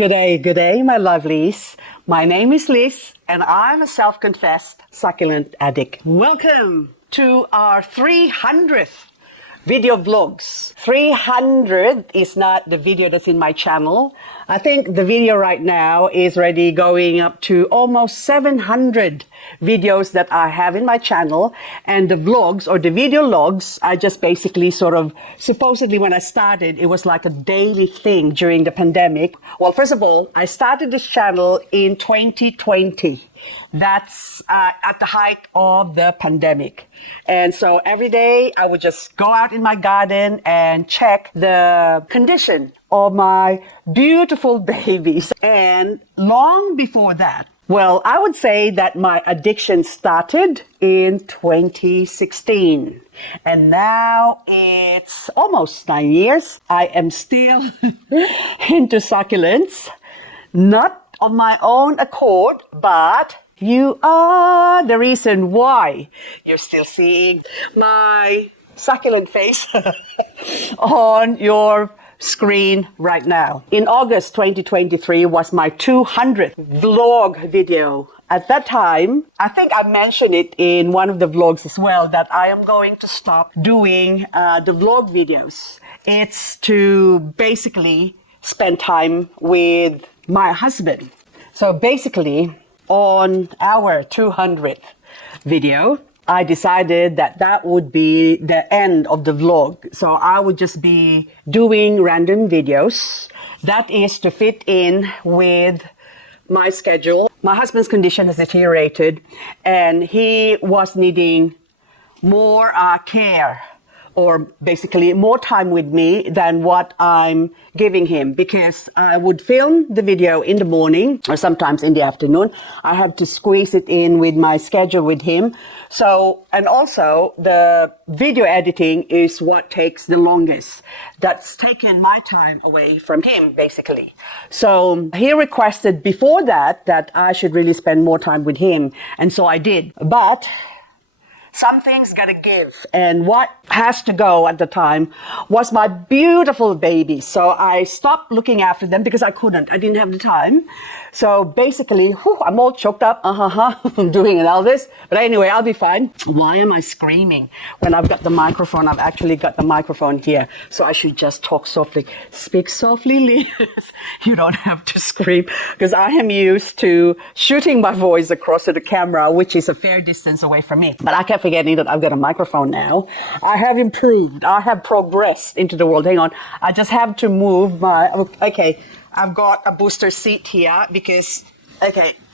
Good day, my lovelies. My name is Liz, and I'm a self-confessed succulent addict. Welcome to our 300th video vlogs. 300 is not the video that's in my channel. I think the video right now is already going up to almost 700 videos that I have in my channel, and the vlogs or the video logs are just basically supposedly when I started, it was like a daily thing during the pandemic. Well, first of all, I started this channel in 2020. That's at the height of the pandemic. And so every day I would just go out in my garden and check the condition of my beautiful babies. And long before that, well, I would say that my addiction started in 2016. And now it's almost 9 years. I am still into succulents, not on my own accord, but you are the reason why you're still seeing my succulent face on your screen right now. In August 2023 was my 200th vlog video. At that time, I think I mentioned it in one of the vlogs as well, that I am going to stop doing the vlog videos. It's to basically spend time with my husband. So basically, on our 200th video, I decided that that would be the end of the vlog. So I would just be doing random videos. That is to fit in with my schedule. My husband's condition has deteriorated, and he was needing more care, or basically more time with me than what I'm giving him, because I would film the video in the morning or sometimes in the afternoon. I have to squeeze it in with my schedule with him. So, and also the video editing is what takes the longest. That's taken my time away from him, basically. So he requested before that I should really spend more time with him. And so I did. But something's gotta give, and what has to go at the time was my beautiful babies. So I stopped looking after them because I didn't have the time. So basically, I'm all choked up, I'm doing all this. But anyway, I'll be fine. Why am I screaming when I've got the microphone? I've actually got the microphone here. So I should just talk softly. Speak softly, Liz. You don't have to scream, because I am used to shooting my voice across to the camera, which is a fair distance away from me. But I kept forgetting that I've got a microphone now. I have improved. I have progressed into the world. Hang on. I just have to move okay. I've got a booster seat here because,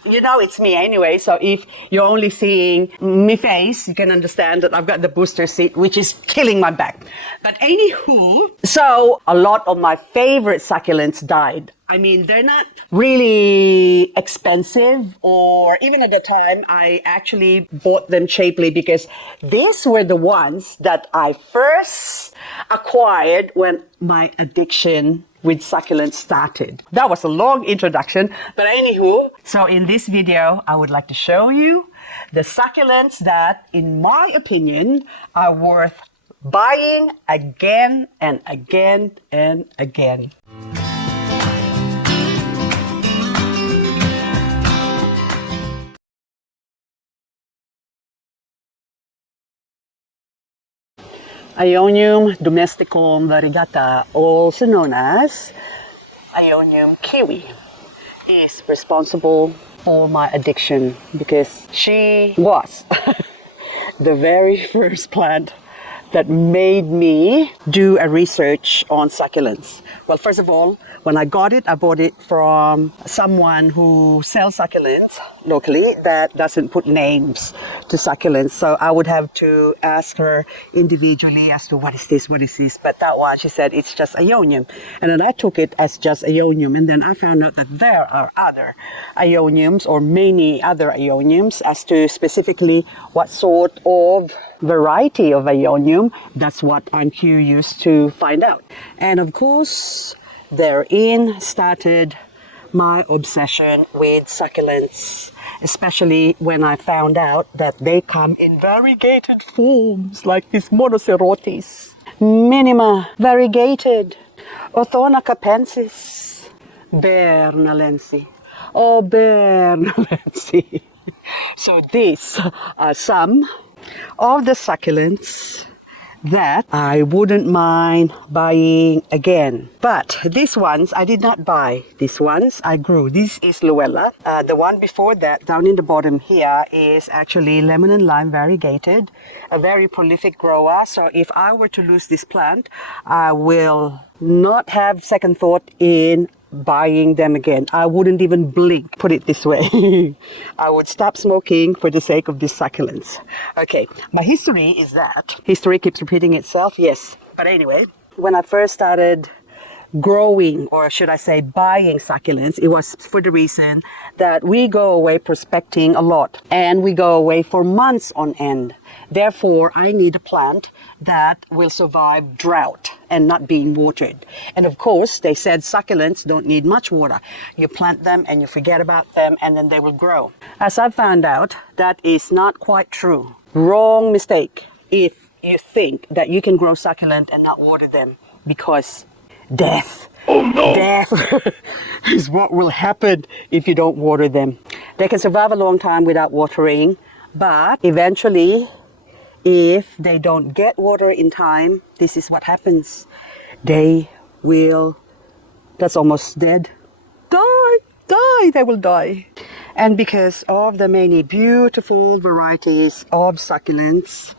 you know it's me anyway. So if you're only seeing my face, you can understand that I've got the booster seat, which is killing my back. But anywho, so a lot of my favorite succulents died. I mean, they're not really expensive, or even at the time, I actually bought them cheaply because these were the ones that I first acquired when my addiction with succulents started. That was a long introduction, but anywho, so in this video, I would like to show you the succulents that, in my opinion, are worth buying again and again and again. Ionium domesticum variegata, also known as Ionium kiwi, is responsible for my addiction because she was the very first plant that made me do a research on succulents. Well, first of all, when I got it, I bought it from someone who sells succulents locally that doesn't put names to succulents. So I would have to ask her individually as to what is this? But that one, she said, it's just Ionium. And then I took it as just Ionium. And then I found out that there are other Ioniums, or many other Ioniums, as to specifically what sort of variety of Ionium. That's what I'm curious to find out. And of course, therein started my obsession with succulents, especially when I found out that they come in variegated forms, like this Monocerotis, Minima variegated, Orthona capensis, Bernalensi. Oh, Bernalensi. So these are some of the succulents that I wouldn't mind buying again. But these ones I did not buy. These ones I grew. This is Luella. The one before that, down in the bottom here, is actually lemon and lime variegated, a very prolific grower. So if I were to lose this plant, I will not have second thought in buying them again. I wouldn't even blink, put it this way. I would stop smoking for the sake of these succulents. Okay, my history is that. History keeps repeating itself, yes. But anyway, when I first started growing, or should I say buying succulents, it was for the reason that we go away prospecting a lot and we go away for months on end. Therefore, I need a plant that will survive drought and not being watered. And of course, they said succulents don't need much water. You plant them and you forget about them and then they will grow. As I found out, that is not quite true. Wrong mistake if you think that you can grow succulent and not water them, because death. Oh no! Death is what will happen if you don't water them. They can survive a long time without watering, but eventually, if they don't get water in time, this is what happens. They will, that's almost dead, die, they will die. And because of the many beautiful varieties of succulents,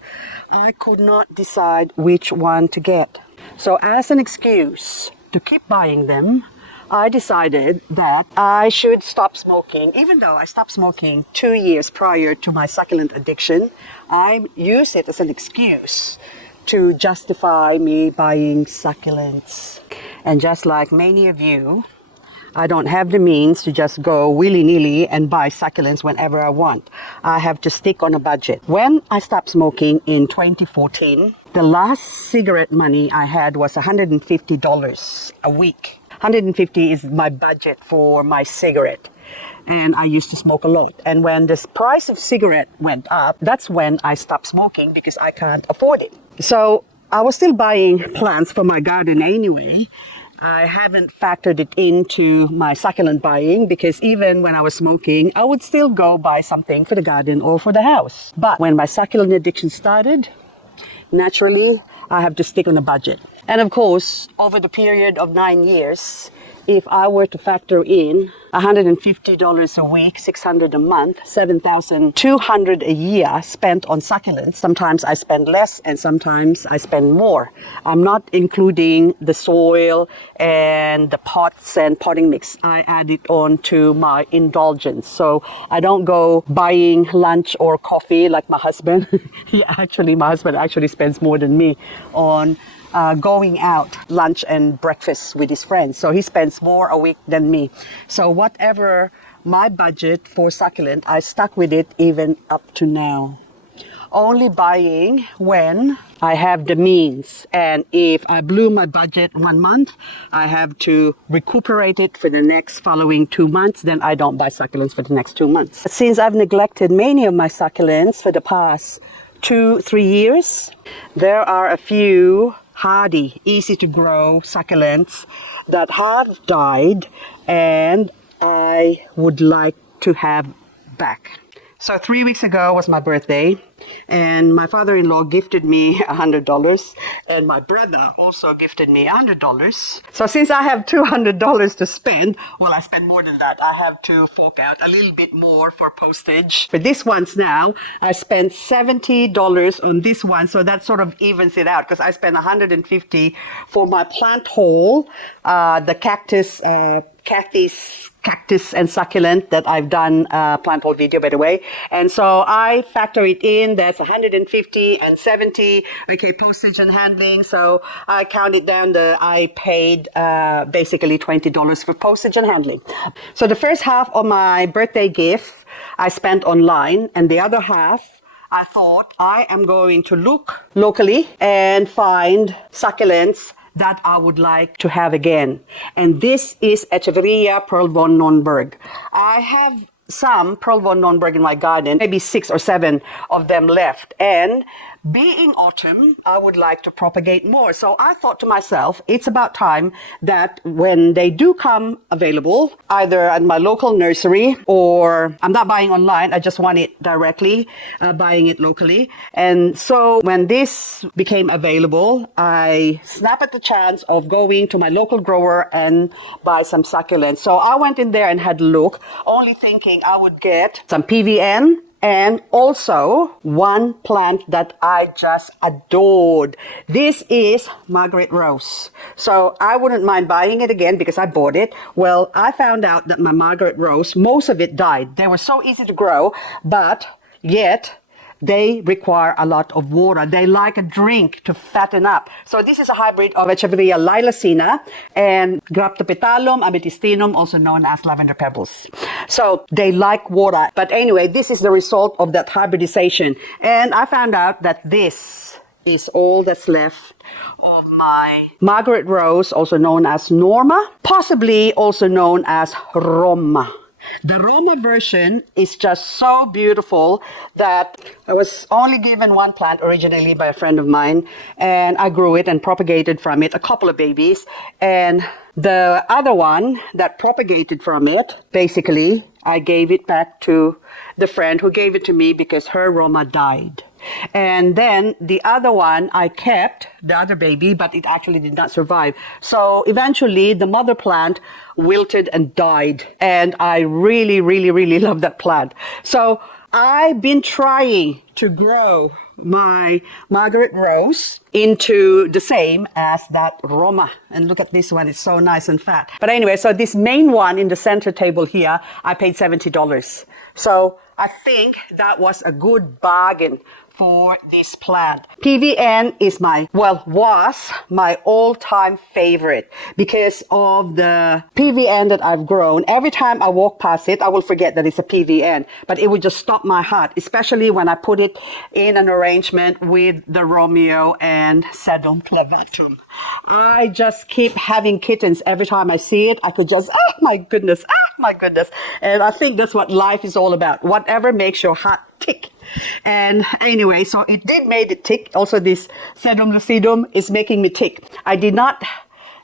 I could not decide which one to get. So as an excuse to keep buying them, I decided that I should stop smoking. Even though I stopped smoking 2 years prior to my succulent addiction, I use it as an excuse to justify me buying succulents. And just like many of you, I don't have the means to just go willy-nilly and buy succulents whenever I want. I have to stick on a budget. When I stopped smoking in 2014, the last cigarette money I had was $150 a week. $150 is my budget for my cigarette. And I used to smoke a lot. And when the price of cigarette went up, that's when I stopped smoking because I can't afford it. So I was still buying plants for my garden anyway. I haven't factored it into my succulent buying because even when I was smoking, I would still go buy something for the garden or for the house. But when my succulent addiction started, naturally, I have to stick on a budget. And of course, over the period of 9 years, if I were to factor in $150 a week, $600 a month, $7,200 a year spent on succulents, sometimes I spend less and sometimes I spend more. I'm not including the soil and the pots and potting mix. I add it on to my indulgence. So I don't go buying lunch or coffee like my husband. My husband actually spends more than me on going out lunch and breakfast with his friends. So he spends more a week than me. So whatever my budget for succulent, I stuck with it even up to now. Only buying when I have the means. And if I blew my budget 1 month, I have to recuperate it for the next following 2 months. Then I don't buy succulents for the next 2 months. Since I've neglected many of my succulents for the past 2-3 years, there are a few hardy, easy to grow succulents that have died and I would like to have back. So 3 weeks ago was my birthday and my father-in-law gifted me $100 and my brother also gifted me $100. So since I have $200 to spend, well, I spend more than that. I have to fork out a little bit more for postage. For this ones now, I spent $70 on this one, so that sort of evens it out because I spent $150 for my plant haul, the cactus and succulent that I've done plant haul video, by the way. And so I factor it in. That's 150 and 70. Okay, postage and handling. So I counted down. I paid basically $20 for postage and handling. So the first half of my birthday gift I spent online, and the other half I thought I am going to look locally and find succulents that I would like to have again. And this is Echeverria Pearl von Nonnberg. I have some Pearl von Nonnberg in my garden, maybe 6 or 7 of them left. And being autumn, I would like to propagate more. So I thought to myself, it's about time that when they do come available, either at my local nursery or I'm not buying online, I just want it directly, buying it locally. And so when this became available, I snapped at the chance of going to my local grower and buy some succulents. So I went in there and had a look, only thinking I would get some PVN, and also one plant that I just adored. This is Margaret Rose. So I wouldn't mind buying it again because I bought it. Well, I found out that my Margaret Rose, most of it died. They were so easy to grow, but yet they require a lot of water. They like a drink to fatten up. So this is a hybrid of Echeveria lilacina and Graptopetalum amethystinum, also known as lavender pebbles. So they like water. But anyway, this is the result of that hybridization. And I found out that this is all that's left of my Margaret Rose, also known as Norma, possibly also known as Roma. The Roma version is just so beautiful that I was only given one plant originally by a friend of mine, and I grew it and propagated from it a couple of babies. And the other one that propagated from it, basically, I gave it back to the friend who gave it to me because her Roma died. And then the other one, I kept the other baby, but it actually did not survive. So eventually the mother plant wilted and died. And I really, really, really love that plant. So I've been trying to grow my Margaret Rose into the same as that Roma. And look at this one, it's so nice and fat. But anyway, so this main one in the center table here, I paid $70. So I think that was a good bargain for this plant. PVN is was my all-time favorite because of the PVN that I've grown. Every time I walk past it, I will forget that it's a PVN, but it would just stop my heart, especially when I put it in an arrangement with the Romeo and Sedum clavatum. I just keep having kittens every time I see it. I could just, oh my goodness. And I think that's what life is all about. Whatever makes your heart tick. And anyway, so it did make it tick. Also, this Sedum lucidum is making me tick. I did not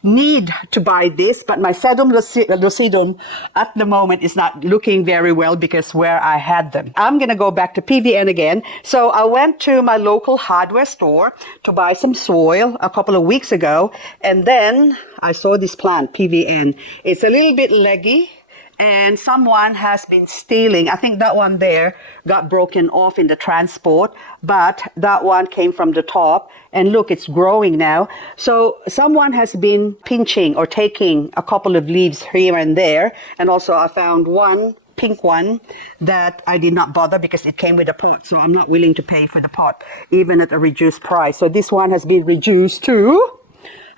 need to buy this, but my Sedum lucidum at the moment is not looking very well because where I had them. I'm going to go back to PVN again. So I went to my local hardware store to buy some soil a couple of weeks ago. And then I saw this plant, PVN. It's a little bit leggy. And someone has been stealing. I think that one there got broken off in the transport, but that one came from the top. And look, it's growing now. So someone has been pinching or taking a couple of leaves here and there. And also I found one pink one that I did not bother because it came with a pot. So I'm not willing to pay for the pot, even at a reduced price. So this one has been reduced to,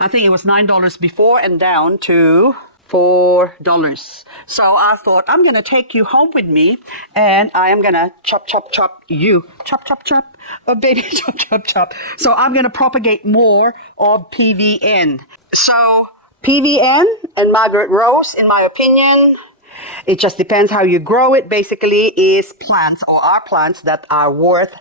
I think it was $9 before and down to $4. So I thought, I'm going to take you home with me and I am going to chop you. Chop. Oh, baby, chop. So I'm going to propagate more of PVN. So PVN and Margaret Rose, in my opinion, it just depends how you grow it. Basically, is plants or are plants that are worth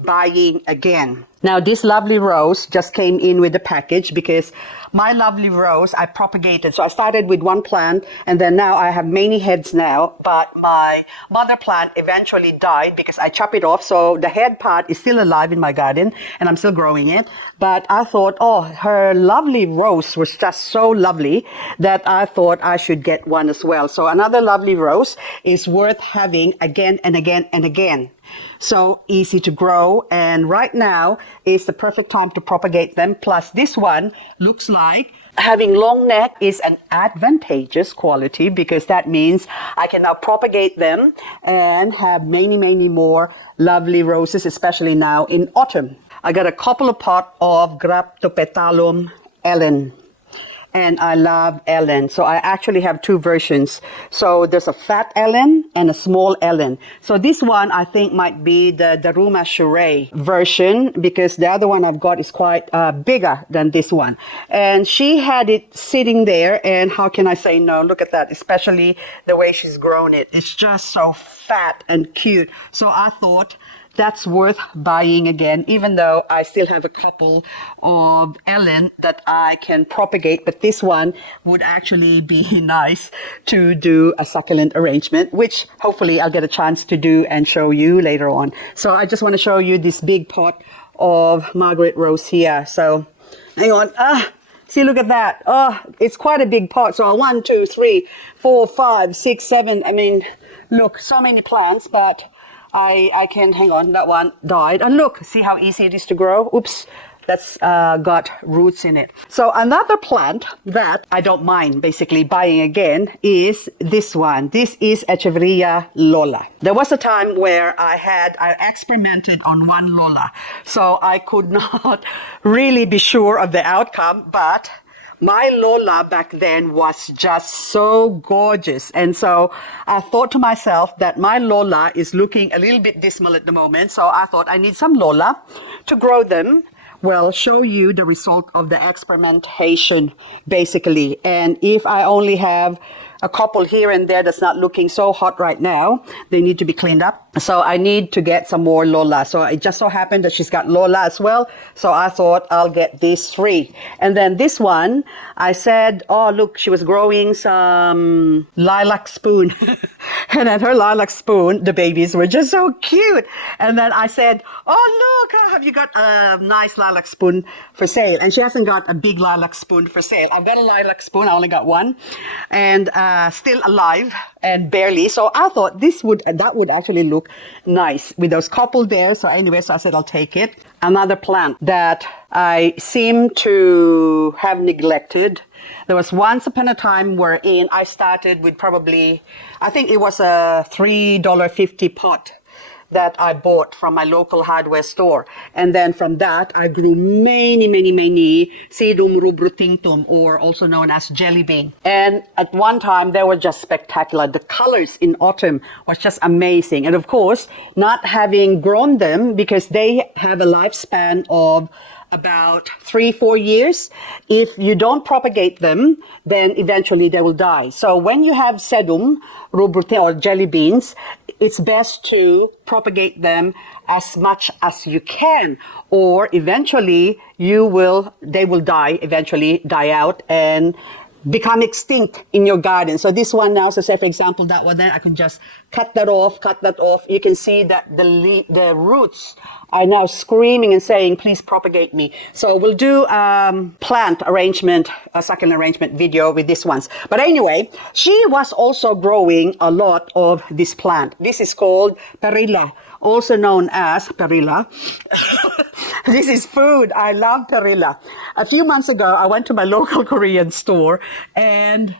buying again. Now, this lovely rose just came in with the package because my lovely rose I propagated. So I started with one plant and then now I have many heads now, but my mother plant eventually died because I chopped it off. So the head part is still alive in my garden and I'm still growing it. But I thought, oh, her lovely rose was just so lovely that I thought I should get one as well. So another lovely rose is worth having again and again and again. So easy to grow, and right now is the perfect time to propagate them. Plus this one looks like having long neck is an advantageous quality because that means I can now propagate them and have many more lovely roses, especially now in autumn. I got a couple of pots of Graptopetalum Ellen. And I love Ellen. So I actually have two versions. So there's a fat Ellen and a small Ellen. So this one I think might be the Daruma Sheree version because the other one I've got is quite bigger than this one. And she had it sitting there and how can I say no? Look at that, especially the way she's grown it. It's just so fat and cute. So I thought that's worth buying again, even though I still have a couple of Ellen that I can propagate. But this one would actually be nice to do a succulent arrangement, which hopefully I'll get a chance to do and show you later on. So I just want to show you this big pot of Margaret Rose here. So hang on. See, look at that. Oh, it's quite a big pot. So 1, 2, 3, 4, 5, 6, 7. I mean, look, so many plants, but I can, hang on, that one died. And look, see how easy it is to grow? Oops, that's got roots in it. So another plant that I don't mind basically buying again is this one. This is Echeveria Lola. There was a time where I experimented on one Lola. So I could not really be sure of the outcome, but my Lola back then was just so gorgeous. And so I thought to myself that my Lola is looking a little bit dismal at the moment. So I thought I need some Lola to grow them. Well, show you the result of the experimentation, basically. And if I only have a couple here and there that's not looking so hot right now, they need to be cleaned up. So I need to get some more Lola. So it just so happened that she's got Lola as well. So I thought I'll get these 3. And then this one, I said, oh, look, she was growing some lilac spoon. And then her lilac spoon, the babies were just so cute. And then I said, oh, look, have you got a nice lilac spoon for sale? And she hasn't got a big lilac spoon for sale. I've got a lilac spoon. I only got one. And still alive and barely. So I thought that would actually look nice with those couple there. So anyway, so I said I'll take it. Another plant that I seem to have neglected. There was once upon a time wherein I started with probably, I think it was a $3.50 pot that I bought from my local hardware store. And then from that, I grew many Sedum rubrutintum, or also known as jelly bean. And at one time, they were just spectacular. The colors in autumn was just amazing. And of course, not having grown them, because they have a lifespan of about 3-4 years. If you don't propagate them, then eventually they will die. So when you have sedum, rubrutin, or jelly beans, it's best to propagate them as much as you can, or eventually they will die, eventually die out and become extinct in your garden. So this one now, so say for example, that one there, I can just cut that off. You can see that the roots are now screaming and saying, please propagate me. So we'll do plant arrangement, a succulent arrangement video with these ones. But anyway, she was also growing a lot of this plant. This is called perilla, also known as perilla. This is food. I love perilla. A few months ago, I went to my local Korean store and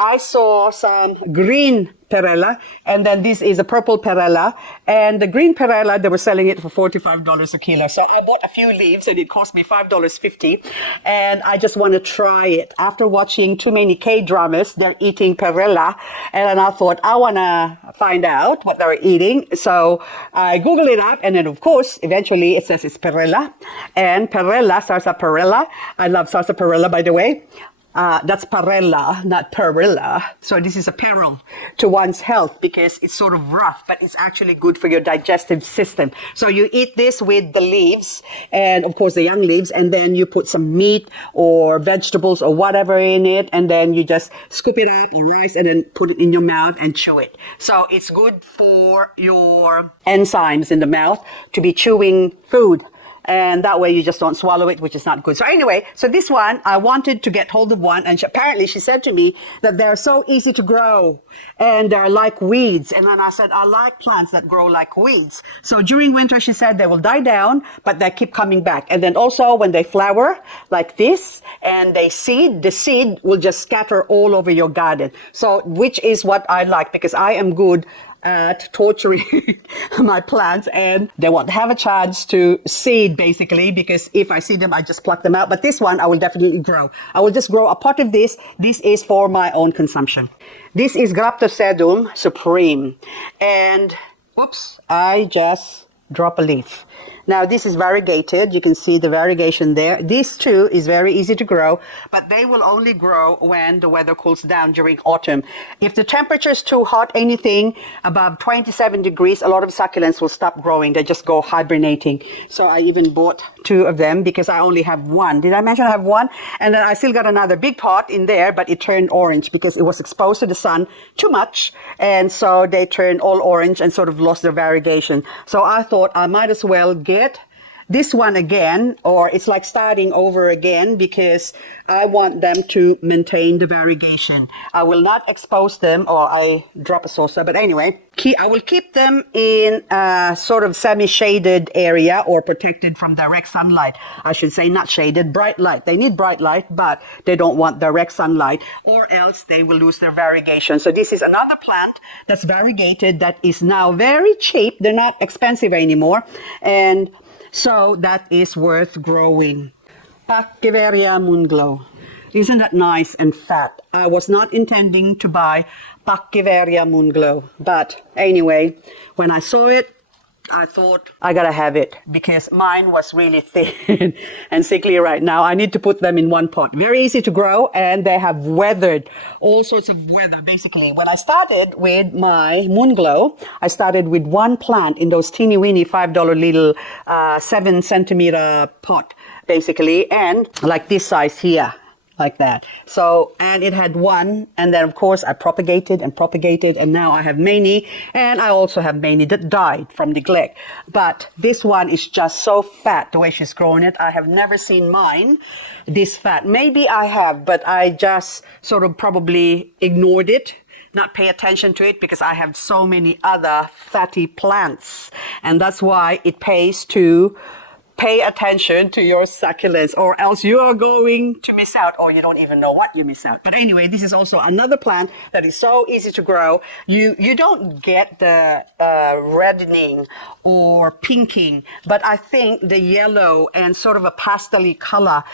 I saw some green perilla, and then this is a purple perilla. And the green perilla, they were selling it for $45 a kilo. So I bought a few leaves and it cost me $5.50. And I just want to try it. After watching too many K-dramas, they're eating perilla. And then I thought, I want to find out what they're eating. So I Googled it up, and then of course, eventually it says it's perilla. And perilla, sarsaparilla. I love sarsaparilla, by the way. That's parella, not perilla. So this is a peril to one's health because it's sort of rough, but it's actually good for your digestive system. So you eat this with the leaves and of course the young leaves, and then you put some meat or vegetables or whatever in it, and then you just scoop it up or rice and then put it in your mouth and chew it. So it's good for your enzymes in the mouth to be chewing food. And that way you just don't swallow it, which is not good. So anyway, so this one, I wanted to get hold of one. And apparently she said to me that they're so easy to grow and they're like weeds. And then I said, I like plants that grow like weeds. So during winter, she said they will die down, but they keep coming back. And then also when they flower like this and they seed, the seed will just scatter all over your garden. So which is what I like, because I am good at torturing my plants and they won't have a chance to seed basically, because if I seed them, I just pluck them out. But this one I will definitely grow. I will just grow a pot of this. This is for my own consumption. This is Graptosedum Supreme. And whoops, I just drop a leaf. Now this is variegated. You can see the variegation there. This too is very easy to grow, but they will only grow when the weather cools down during autumn. If the temperature is too hot, anything above 27 degrees, a lot of succulents will stop growing. They just go hibernating. So I even bought 2 of them because I only have 1. Did I mention I have 1? And then I still got another big pot in there, but it turned orange because it was exposed to the sun too much. And so they turned all orange and sort of lost their variegation. So I thought I might as well get this one again, or it's like starting over again, because I want them to maintain the variegation. I will not expose them, or I drop a saucer, but anyway, I will keep them in a sort of semi-shaded area, or protected from direct sunlight. I should say not shaded, bright light. They need bright light, but they don't want direct sunlight, or else they will lose their variegation. So this is another plant that's variegated that is now very cheap. They're not expensive anymore, and so that is worth growing. Pachyveria moonglow. Isn't that nice and fat? I was not intending to buy Pachyveria moonglow, but anyway, when I saw it, I thought I gotta have it because mine was really thin and sickly right now. I need to put them in one pot. Very easy to grow, and they have weathered all sorts of weather. Basically, when I started with my moonglow, I started with 1 plant in those teeny weeny $5 little 7-centimeter pot, basically, and like this size here. Like that. So, and it had 1, and then of course I propagated, and now I have many, and I also have many that died from neglect. But this one is just so fat, the way she's grown it. I have never seen mine this fat. Maybe I have, but I just sort of probably ignored it, not pay attention to it, because I have so many other fatty plants. And that's why it pays to pay attention to your succulents, or else you are going to miss out, or you don't even know what you miss out. But anyway, this is also another plant that is so easy to grow. You don't get the reddening or pinking, but I think the yellow and sort of a pastel-y color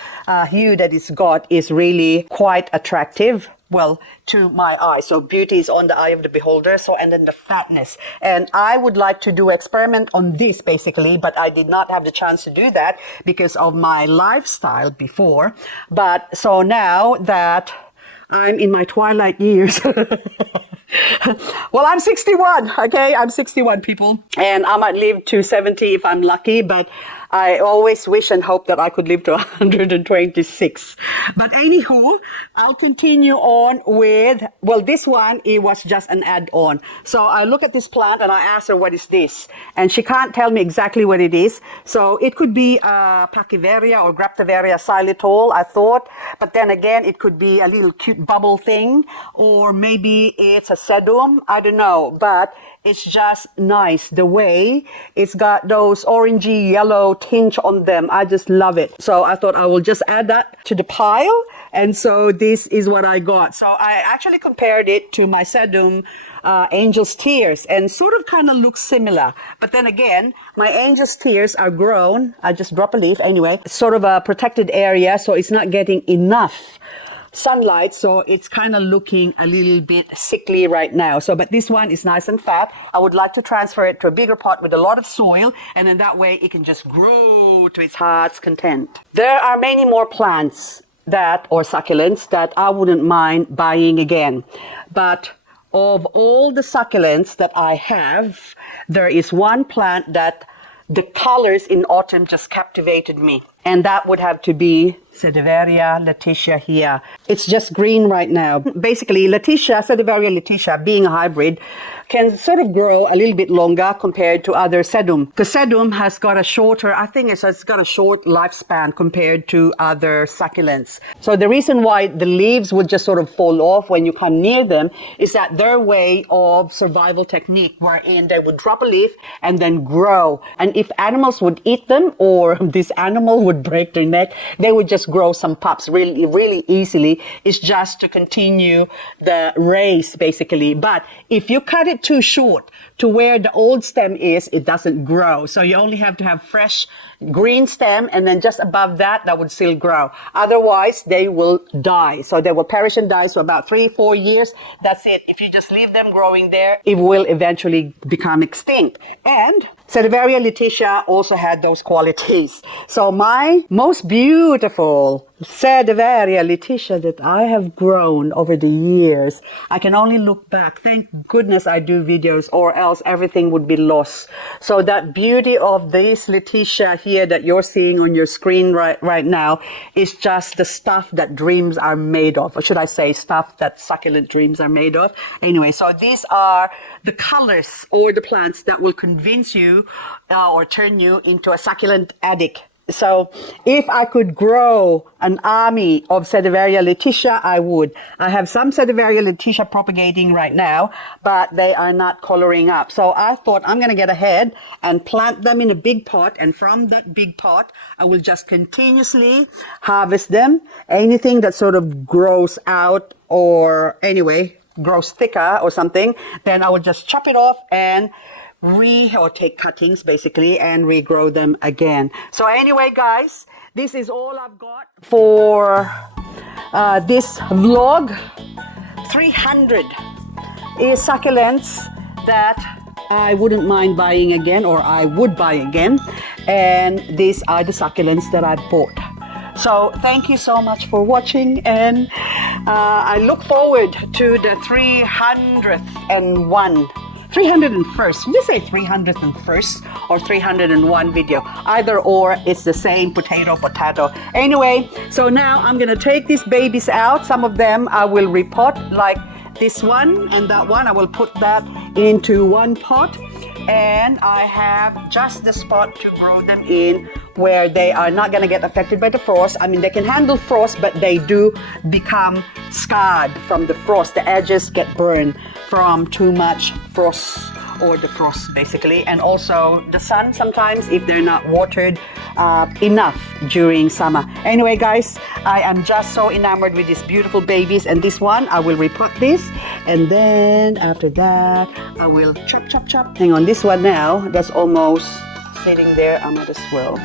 hue that it's got is really quite attractive. Well, to my eye. So beauty is on the eye of the beholder. So, and then the fatness. And I would like to do experiment on this basically, but I did not have the chance to do that because of my lifestyle before. But so now that I'm in my twilight years, well, I'm 61, okay? I'm 61, people. And I might live to 70 if I'm lucky, but I always wish and hope that I could live to 126. But anywho, I'll continue on with, well, this one, it was just an add-on. So I look at this plant and I ask her, what is this? And she can't tell me exactly what it is. So it could be Pachyveria or Graptoveria xylitol, I thought. But then again, it could be a little cute bubble thing, or maybe it's a sedum. I don't know. But it's just nice the way it's got those orangey yellow tinge on them. I just love it. So I thought I will just add that to the pile. And so this is what I got. So I actually compared it to my sedum Angel's Tears, and sort of kind of looks similar. But then again, my Angel's Tears are grown. I just drop a leaf anyway. Sort of a protected area, so it's not getting enough sunlight, so it's kind of looking a little bit sickly right now. So, but this one is nice and fat. I would like to transfer it to a bigger pot with a lot of soil, and then that way it can just grow to its heart's content. There are many more plants or succulents that I wouldn't mind buying again. But of all the succulents that I have, there is one plant that the colors in autumn just captivated me. And that would have to be Sedaveria letitia here. It's just green right now. Basically, Sedaveria letitia, being a hybrid, can sort of grow a little bit longer compared to other sedum. The sedum has got a shorter, I think it's got a short lifespan compared to other succulents. So the reason why the leaves would just sort of fall off when you come near them is that their way of survival technique, wherein they would drop a leaf and then grow. And if animals would eat them, or this animal would break their neck, they would just grow some pups really, really easily. It's just to continue the race, basically. But if you cut it too short to where the old stem is, it doesn't grow. So you only have to have fresh green stem, and then just above that, that would still grow. Otherwise, they will die. So they will perish and die. So about 3-4 years, that's it. If you just leave them growing there, it will eventually become extinct. And Sadevaria Letitia also had those qualities. So my most beautiful Sadevaria Letitia that I have grown over the years, I can only look back. Thank goodness I do videos, or else everything would be lost. So that beauty of this Letitia here that you're seeing on your screen right now is just the stuff that dreams are made of. Or should I say stuff that succulent dreams are made of? Anyway, so these are the colors or the plants that will convince you or turn you into a succulent addict. So if I could grow an army of Sadevaria Letitia, I would. I have some Sadevaria Letitia propagating right now, but they are not coloring up. So I thought I'm going to get ahead and plant them in a big pot. And from that big pot, I will just continuously harvest them. Anything that sort of grows out or anyway, grows thicker or something, then I will just chop it off and or take cuttings basically and regrow them again. So anyway, guys, this is all I've got for this vlog. 300 is succulents that I wouldn't mind buying again, or I would buy again, and these are the succulents that I bought. So thank you so much for watching, and I look forward to the 301st, let's say 301st or 301 video. Either or, it's the same potato. Anyway, so now I'm gonna take these babies out. Some of them I will repot, like this one and that one. I will put that into one pot, and I have just the spot to grow them in where they are not going to get affected by the frost. I mean, they can handle frost, but they do become scarred from the frost. The edges get burned from too much frost, or the frost basically, and also the sun sometimes if they're not watered enough during summer. Anyway, guys, I am just so enamored with these beautiful babies, and this one I will repot this, and then after that I will chop. Hang on, this one now that's almost sitting there, I might as well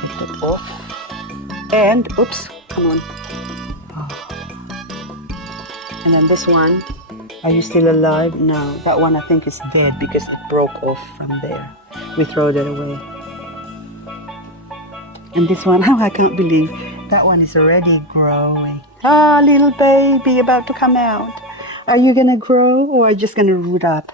take that off. And oops, come on. And then this one, are you still alive? No, that one I think is dead because it broke off from there. We throw that away. And this one, oh, I can't believe that one is already growing. Ah, little baby about to come out. Are you gonna grow, or are you just gonna root up?